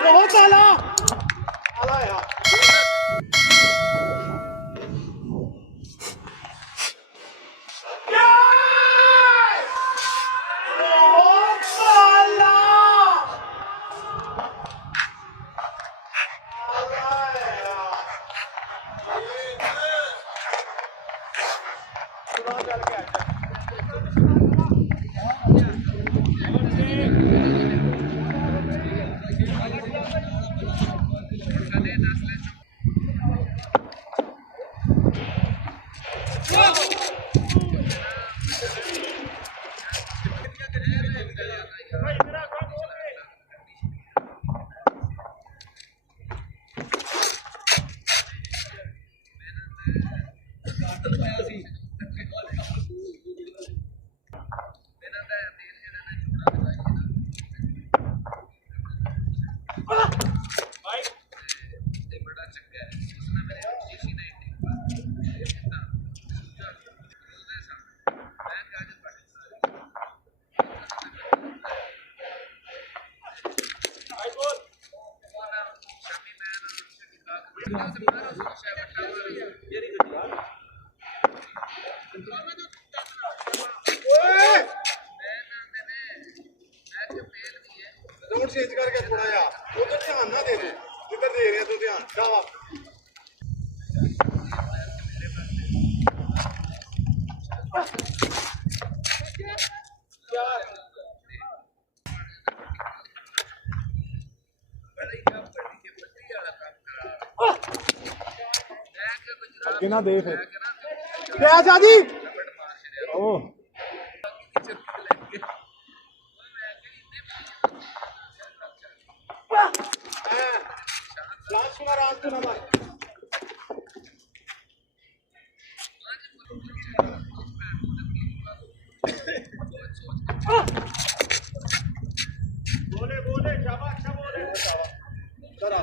बहुत आला आला यार रोड चेंज करके थोड़ा यार उधर ध्यान ना दे दो जिधर दे रहे हैं तो ध्यान शाबाश किना दे फिर क्या शादी ओ बोले बोले शाबाश बोले जरा